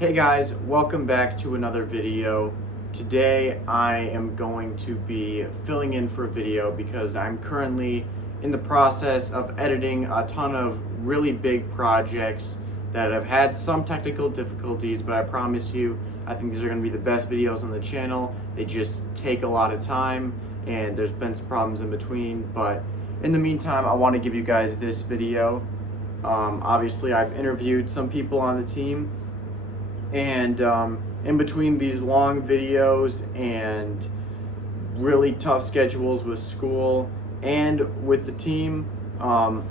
Hey guys, welcome back to another video. Today I am going to be filling in for a video because I'm currently in the process of editing a ton of really big projects that have had some technical difficulties, but I promise you, I think these are going to be the best videos on the channel. They just take a lot of time and there's been some problems in between, but in the meantime, I want to give you guys this video. Obviously, I've interviewed some people on the team, and in between these long videos and really tough schedules with school and with the team,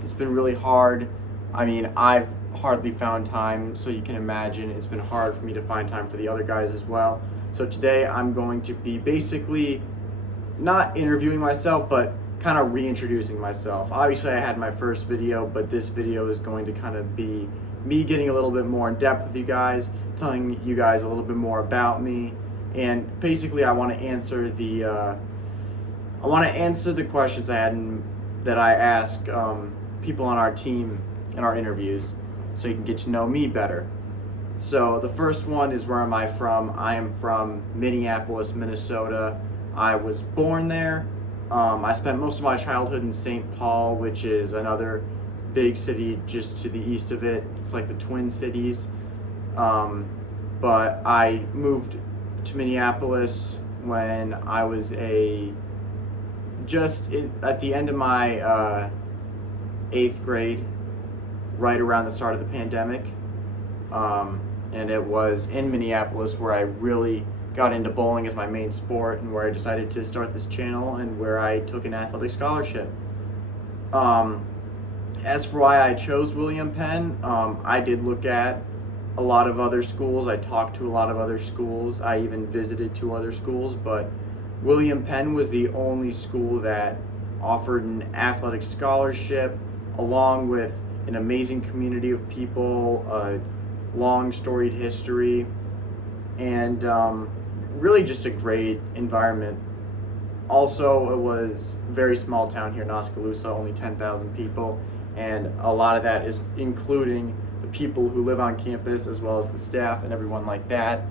it's been really hard. I mean, I've hardly found time, so you can imagine it's been hard for me to find time for the other guys as well. So today I'm going to be basically not interviewing myself, but kind of reintroducing myself. Obviously, I had my first video, but this video is going to kind of be me getting a little bit more in depth with you guys, telling you guys a little bit more about me, and basically I want to answer the questions that I ask people on our team in our interviews, so you can get to know me better. So the first one is, where am I from? I am from Minneapolis, Minnesota. I was born there. I spent most of my childhood in St. Paul, which is another big city just to the east of it. It's like the Twin Cities. But I moved to Minneapolis when I was at the end of my 8th grade, right around the start of the pandemic. And it was in Minneapolis where I really got into bowling as my main sport, and where I decided to start this channel, and where I took an athletic scholarship. As for why I chose William Penn, I did look at a lot of other schools. I talked to a lot of other schools. I even visited 2 other schools, but William Penn was the only school that offered an athletic scholarship, along with an amazing community of people, a long storied history, and really just a great environment. Also, it was a very small town here in Oskaloosa, only 10,000 people, and a lot of that is including the people who live on campus, as well as the staff and everyone like that.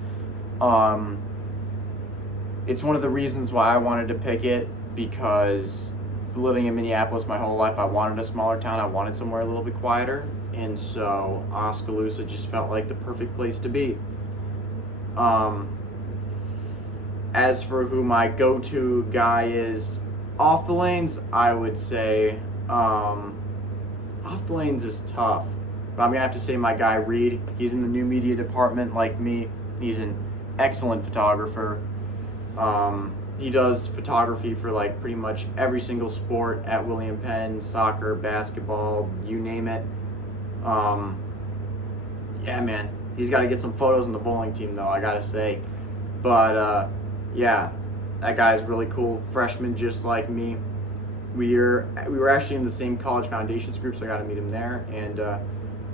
It's one of the reasons why I wanted to pick it, because living in Minneapolis my whole life, I wanted a smaller town. I wanted somewhere a little bit quieter, and so Oskaloosa just felt like the perfect place to be. As for who my go-to guy is off the lanes, I would say off the lanes is tough, but I'm gonna have to say my guy Reed. He's in the new media department like me. He's an excellent photographer. He does photography for like pretty much every single sport at William Penn: soccer, basketball, you name it. Yeah, man, he's got to get some photos on the bowling team though, I gotta say. But yeah, that guy's really cool. Freshman just like me. We were actually in the same college foundations group, so I got to meet him there. And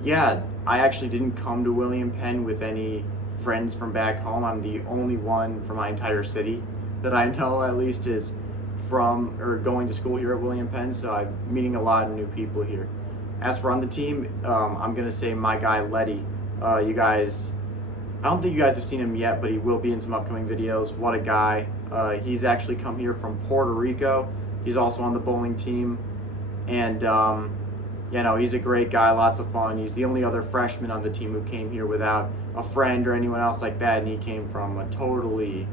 yeah, I actually didn't come to William Penn with any friends from back home. I'm the only one from my entire city that I know, at least, is from or going to school here at William Penn. So I'm meeting a lot of new people here. As for on the team, I'm gonna say my guy Letty. You guys, I don't think you guys have seen him yet, but he will be in some upcoming videos. What a guy. He's actually come here from Puerto Rico. He's also on the bowling team. And, he's a great guy, lots of fun. He's the only other freshman on the team who came here without a friend or anyone else like that, and he came from a totally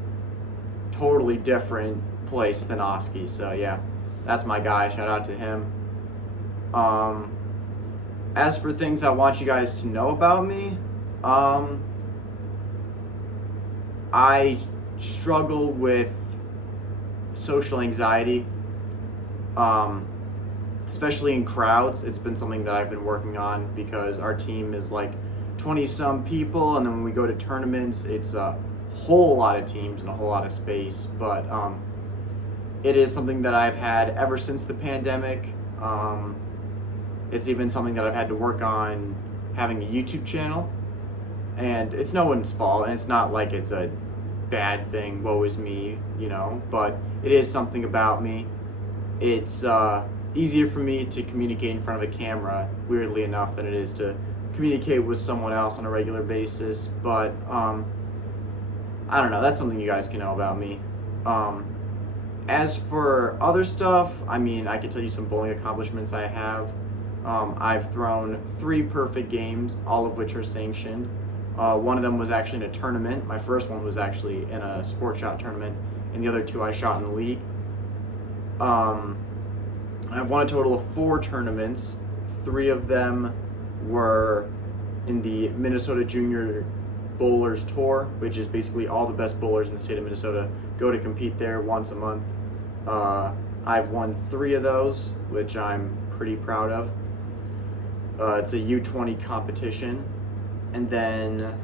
different place than Oski. So, yeah, that's my guy. Shout out to him. As for things I want you guys to know about me, I struggle with social anxiety, especially in crowds. It's been something that I've been working on, because our team is like 20 some people, and then when we go to tournaments, it's a whole lot of teams and a whole lot of space. But it is something that I've had ever since the pandemic. It's even something that I've had to work on, having a YouTube channel, and it's no one's fault, and it's not like it's a bad thing, woe is me, but it is something about me. It's easier for me to communicate in front of a camera, weirdly enough, than it is to communicate with someone else on a regular basis, but I don't know, that's something you guys can know about me. As for other stuff, I mean, I can tell you some bowling accomplishments I have. I've thrown 3 perfect games, all of which are sanctioned. One of them was actually in a tournament. My first one was actually in a sport shot tournament, and the other 2 I shot in the league. I've won a total of 4 tournaments. 3 of them were in the Minnesota Junior Bowlers Tour, which is basically all the best bowlers in the state of Minnesota go to compete there once a month. I've won 3 of those, which I'm pretty proud of. It's a U20 competition. And then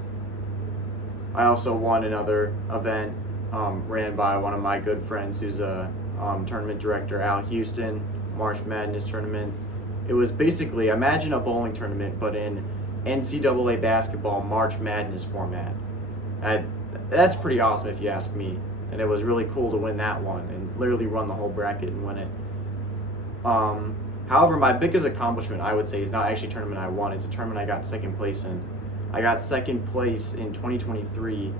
I also won another event ran by one of my good friends who's a tournament director, Al Houston, March Madness tournament. It was basically, imagine a bowling tournament, but in NCAA basketball March Madness format. That's pretty awesome if you ask me. And it was really cool to win that one and literally run the whole bracket and win it. However, my biggest accomplishment, I would say, is not actually a tournament I won. It's a tournament I got second place in. I got second place in 2023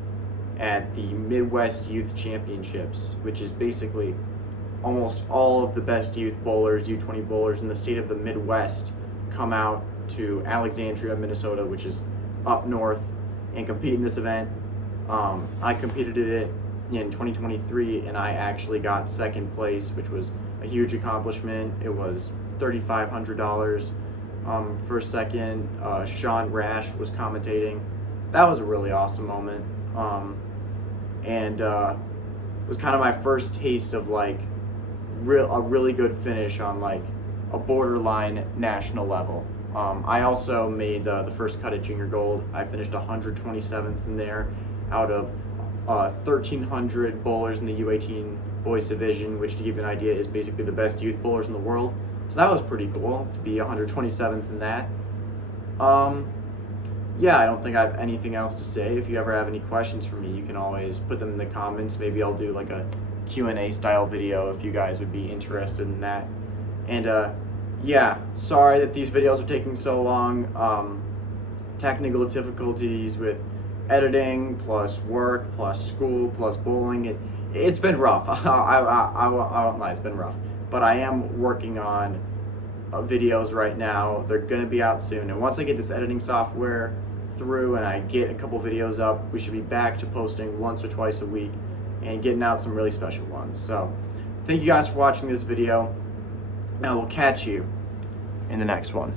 at the Midwest Youth Championships, which is basically almost all of the best youth bowlers, U20 bowlers in the state of the Midwest come out to Alexandria, Minnesota, which is up north, and compete in this event. I competed in it in 2023, and I actually got second place, which was a huge accomplishment. It was $3,500 for second. Sean Rash was commentating. That was a really awesome moment, and it was kind of my first taste of like a really good finish on like a borderline national level. I also made the first cut at Junior Gold. I finished 127th in there out of 1,300 bowlers in the U18 boys division, which, to give you an idea, is basically the best youth bowlers in the world. So that was pretty cool to be 127th in that. Yeah, I don't think I have anything else to say. If you ever have any questions for me, you can always put them in the comments. Maybe I'll do like a Q&A style video if you guys would be interested in that. And yeah, sorry that these videos are taking so long. Technical difficulties with editing, plus work, plus school, plus bowling. It's been rough. I won't lie, it's been rough. But I am working on videos right now. They're going to be out soon. And once I get this editing software through and I get a couple videos up, we should be back to posting once or twice a week and getting out some really special ones. So thank you guys for watching this video, and I will catch you in the next one.